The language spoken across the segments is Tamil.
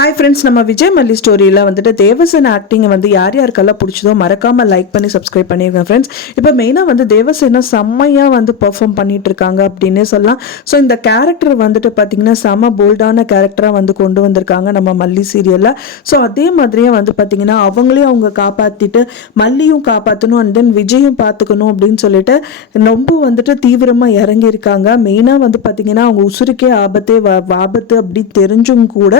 ஹாய் ஃப்ரெண்ட்ஸ், நம்ம விஜய் மல்லி ஸ்டோரியில் வந்துட்டு தேவசேனா ஆக்டிங்கை வந்து யார் யாருக்கெல்லாம் பிடிச்சதோ மறக்காமல் லைக் பண்ணி சப்ஸ்கிரைப் பண்ணியிருக்கேன் ஃப்ரெண்ட்ஸ். இப்போ மெயினாக வந்து தேவசேனா செம்மையாக வந்து பெர்ஃபார்ம் பண்ணிட்டு இருக்காங்க அப்படின்னே சொல்லலாம். ஸோ இந்த கேரக்டர் வந்துட்டு பார்த்தீங்கன்னா செம்ம போல்டான கேரக்டராக வந்து கொண்டு வந்திருக்காங்க நம்ம மல்லி சீரியலில். ஸோ அதே மாதிரியே வந்து பார்த்தீங்கன்னா அவங்களையும் அவங்க காப்பாற்றிட்டு மல்லியும் காப்பாற்றணும் அண்ட் தென் விஜயும் பார்த்துக்கணும் அப்படின்னு சொல்லிட்டு ரொம்ப வந்துட்டு தீவிரமாக இறங்கியிருக்காங்க. மெயினாக வந்து பார்த்தீங்கன்னா அவங்க உசுருக்கே ஆபத்து அப்படி தெரிஞ்சும் கூட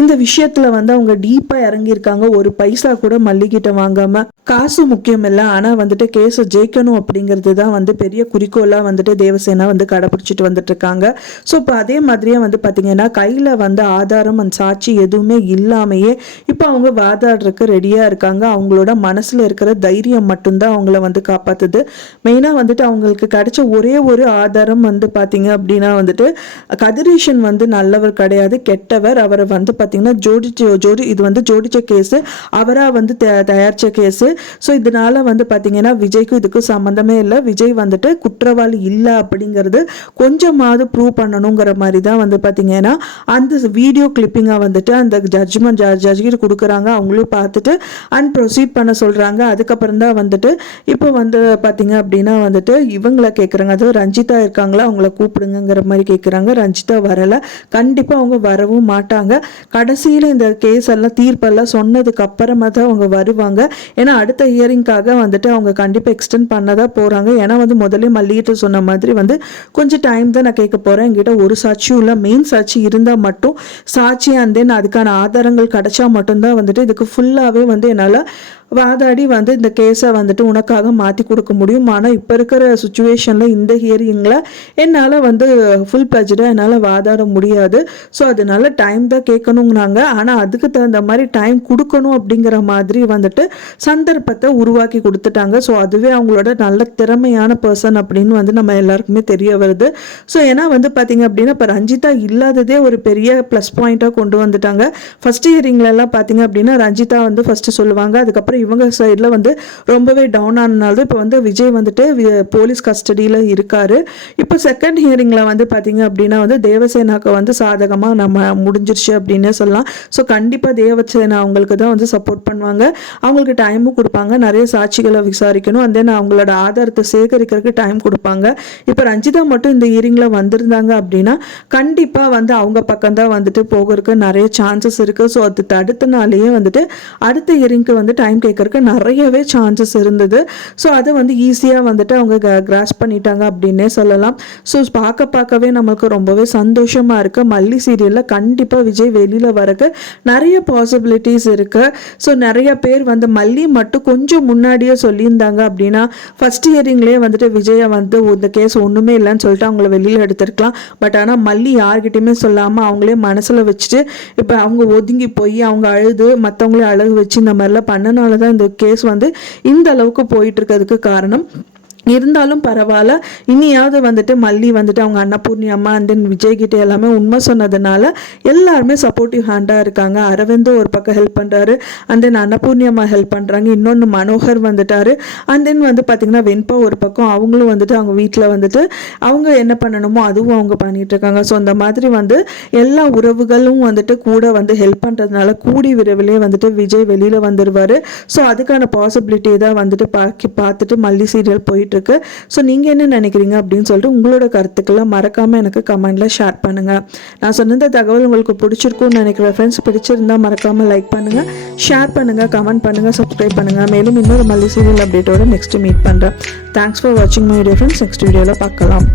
இந்த விஷயத்துல வந்து அவங்க டீப்பா இறங்கியிருக்காங்க. ஒரு பைசா கூட மல்லிகிட்ட வாங்காம, காசு முக்கியம் இல்லை ஆனா வந்துட்டு கேஸை ஜெயிக்கணும் அப்படிங்கிறது தான் வந்து பெரிய குறிக்கோளா வந்துட்டு தேவசேனா வந்து கடைபிடிச்சிட்டு வந்துட்டு இருக்காங்க. ஸோ இப்போ அதே மாதிரியே வந்து பார்த்தீங்கன்னா கையில வந்து ஆதாரம் அண்ட் சாட்சி எதுவுமே இல்லாமையே இப்போ அவங்க வாதாடுறதுக்கு ரெடியா இருக்காங்க. அவங்களோட மனசுல இருக்கிற தைரியம் மட்டும்தான் அவங்கள வந்து காப்பாத்துது. மெயினா வந்துட்டு அவங்களுக்கு கிடைச்ச ஒரே ஒரு ஆதாரம் வந்து பார்த்தீங்க அப்படின்னா வந்துட்டு கதிரேஷன் வந்து நல்லவர் கிடையாது, கெட்டவர். அவரை வந்து பார்த்தீங்கன்னா இது வந்து ஜோடிச்ச கேஸு, அவராக வந்து தயாரிச்ச கேஸு. ஸோ இதனால வந்து பார்த்தீங்கன்னா விஜய்க்கும் இதுக்கும் சம்மந்தமே இல்லை. விஜய் வந்துட்டு குற்றவாளி இல்லை அப்படிங்கிறது கொஞ்சமாவது ப்ரூவ் பண்ணணுங்கிற மாதிரி தான் வந்து பார்த்தீங்கன்னா அந்த வீடியோ கிளிப்பிங்காக வந்துட்டு அந்த ஜட்ஜ்கிட்ட கொடுக்குறாங்க. அவங்களும் பார்த்துட்டு அண்ட் ப்ரொசீட் பண்ண சொல்கிறாங்க. அதுக்கப்புறம் தான் வந்துட்டு இப்போ வந்து பார்த்தீங்க அப்படின்னா வந்துட்டு இவங்கள கேட்குறாங்க, அதாவது ரஞ்சிதா இருக்காங்களா அவங்கள கூப்பிடுங்கிற மாதிரி கேட்குறாங்க. ரஞ்சிதா வரலை, கண்டிப்பாக அவங்க வரவும் மாட்டாங்க. கடைசியில் இந்த கேஸ் எல்லாம் தீர்ப்பெல்லாம் சொன்னதுக்கு அப்புறமா தான் அவங்க வருவாங்க. ஏன்னா அடுத்த ஹியரிங்காக வந்துட்டு அவங்க கண்டிப்பாக எக்ஸ்டெண்ட் பண்ணதான் போகிறாங்க. ஏன்னா வந்து முதல்ல மல்லிகிட்ட சொன்ன மாதிரி வந்து கொஞ்சம் டைம் தான் நான் கேட்க போகிறேன், என்கிட்ட ஒரு சாட்சியும் இல்லை, மெயின் சாட்சி இருந்தால் மட்டும் சாட்சி அண்ட் தென் அதுக்கான ஆதாரங்கள் கிடைச்சா மட்டும்தான் வந்துட்டு இதுக்கு ஃபுல்லாகவே வந்து என்னால் வாதாடி வந்து இந்த கேஸை வந்துட்டு உனக்காக மாற்றி கொடுக்க முடியும். ஆனால் இப்போ இருக்கிற சுச்சுவேஷனில் இந்த ஹியரிங்கில் என்னால் வந்து ஃபுல் ப்ளஜ்டாக என்னால் வாதாட முடியாது. ஸோ அதனால டைம் தான் கேட்கணுங்கிறாங்க. ஆனால் அதுக்கு தகுந்த மாதிரி டைம் கொடுக்கணும் அப்படிங்கிற மாதிரி வந்துட்டு சந்தர்ப்பத்தை உருவாக்கி கொடுத்துட்டாங்க. ஸோ அதுவே அவங்களோட நல்ல திறமையான பர்சன் அப்படின்னு வந்து நம்ம எல்லாருக்குமே தெரிய வருது. ஸோ ஏன்னா வந்து பார்த்தீங்க அப்படின்னா இப்போ ரஞ்சிதா இல்லாததே ஒரு பெரிய ப்ளஸ் பாயிண்ட்டாக கொண்டு வந்துட்டாங்க. ஃபர்ஸ்ட் ஹியரிங்லலாம் பார்த்தீங்க அப்படின்னா ரஞ்சிதா வந்து ஃபஸ்ட்டு சொல்லுவாங்க, அதுக்கப்புறம் இவங்க சைடில் வந்து ரொம்பவே டவுன் ஆனனால இப்போ வந்து விஜய் வந்துட்டு போலீஸ் கஸ்டடியில் இருக்காரு. இப்போ செகண்ட் ஹியரிங்கில் வந்து பார்த்தீங்க அப்படின்னா வந்து தேவசேனாக்கு வந்து சாதகமாக நம்ம முடிஞ்சிருச்சு அப்படின்னே சொல்லலாம். ஸோ கண்டிப்பாக தேவசேனா அவங்களுக்கு தான் வந்து சப்போர்ட் பண்ணுவாங்க. அவங்களுக்கு டைமும் கொடுப்பாங்க, நிறைய சாட்சிகளை விசாரிக்கணும், அண்ட் தென் அவங்களோட ஆதாரத்தை சேகரிக்கிறதுக்கு டைம் கொடுப்பாங்க. இப்போ ரஞ்சிதா மட்டும் இந்த ஹியரிங்கில் வந்திருந்தாங்க அப்படின்னா கண்டிப்பாக வந்து அவங்க பக்கம் தான் வந்துட்டு போகிறதுக்கு நிறைய சான்சஸ் இருக்குது. ஸோ அது தடுத்தனாலேயே வந்துட்டு அடுத்த ஹியரிங்க்கு வந்து டைம் கேட்கறதுக்கு நிறையவே சான்சஸ் இருந்தது. ஸோ அதை வந்து ஈஸியாக வந்துட்டு அவங்க கிராஸ் பண்ணிட்டாங்க அப்படின்னே சொல்லலாம். ஸோ பார்க்கவே நம்மளுக்கு ரொம்பவே சந்தோஷமாக இருக்குது. மல்லி சீரியலில் கண்டிப்பாக விஜய் வெளியில் வரக்கு நிறைய பாசிபிலிட்டிஸ் இருக்குது. ஸோ நிறைய பேர் வந்து மல்லி மட்டும் கொஞ்சம் முன்னாடியே சொல்லியிருந்தாங்க அப்படின்னா ஃபர்ஸ்ட் ஹியரிங்லேயே வந்துட்டு விஜயை வந்து இந்த கேஸ் ஒன்றுமே இல்லைன்னு சொல்லிட்டு அவங்கள வெளியில் எடுத்துருக்கலாம். பட் ஆனால் மல்லி யார்கிட்டையுமே சொல்லாமல் அவங்களே மனசில் வச்சுட்டு இப்போ அவங்க ஒதுங்கி போய் அவங்க அழுது மற்றவங்களே அழகு வச்சு இந்த மாதிரிலாம் பண்ணனால தான் இந்த கேஸ் வந்து இந்த அளவுக்கு போயிட்டு இருக்கிறதுக்கு காரணம். இருந்தாலும் பரவாயில்ல, இனியாவது வந்துட்டு மல்லி வந்துட்டு அவங்க அன்னபூர்ணி அம்மா அண்ட் தென் விஜய் கிட்டே எல்லாமே உண்மை சொன்னதுனால எல்லாருமே சப்போர்ட்டிவ் ஹேண்டாக இருக்காங்க. அரவிந்தோ ஒரு பக்கம் ஹெல்ப் பண்ணுறாரு, அண்ட் தென் அன்னபூர்ணி அம்மா ஹெல்ப் பண்ணுறாங்க, இன்னொன்று மனோகர் வந்துட்டாரு, அண்ட் தென் வந்து பார்த்திங்கன்னா வெண்பா ஒரு பக்கம் அவங்களும் வந்துட்டு அவங்க வீட்டில் வந்துட்டு அவங்க என்ன பண்ணணுமோ அதுவும் அவங்க பண்ணிட்டு இருக்காங்க. ஸோ அந்த மாதிரி வந்து எல்லா உறவுகளும் வந்துட்டு கூட வந்து ஹெல்ப் பண்ணுறதுனால கூடி விரைவிலே வந்துட்டு விஜய் வெளியில் வந்துடுவார். ஸோ அதுக்கான பாசிபிலிட்டி தான் வந்துட்டு பார்த்துட்டு மல்லி சீரியல் போயிட்டு இருக்கு. ஸோ நீங்கள் என்ன நினைக்கிறீங்க அப்படின்னு சொல்லிட்டு உங்களோட கருத்துக்கெல்லாம் மறக்காமல் எனக்கு கமெண்ட்ல ஷேர் பண்ணுங்கள். நான் சொன்ன தகவல் உங்களுக்கு பிடிச்சிருக்கும்னு நினைக்கிறேன் ஃப்ரெண்ட்ஸ். பிடிச்சிருந்தா மறக்காமல் லைக் பண்ணுங்கள், ஷேர் பண்ணுங்கள், கமெண்ட் பண்ணுங்கள், சப்ஸ்கிரைப் பண்ணுங்கள். மேலும் இன்னொரு மல்லி சீரியல் அப்டேட்டோட நெக்ஸ்ட் மீட் பண்ணுறேன். தேங்க்ஸ் ஃபார் வாட்சிங் மை வீடியோ ஃப்ரெண்ட்ஸ். நெக்ஸ்ட் வீடியோவில் பார்க்கலாம்.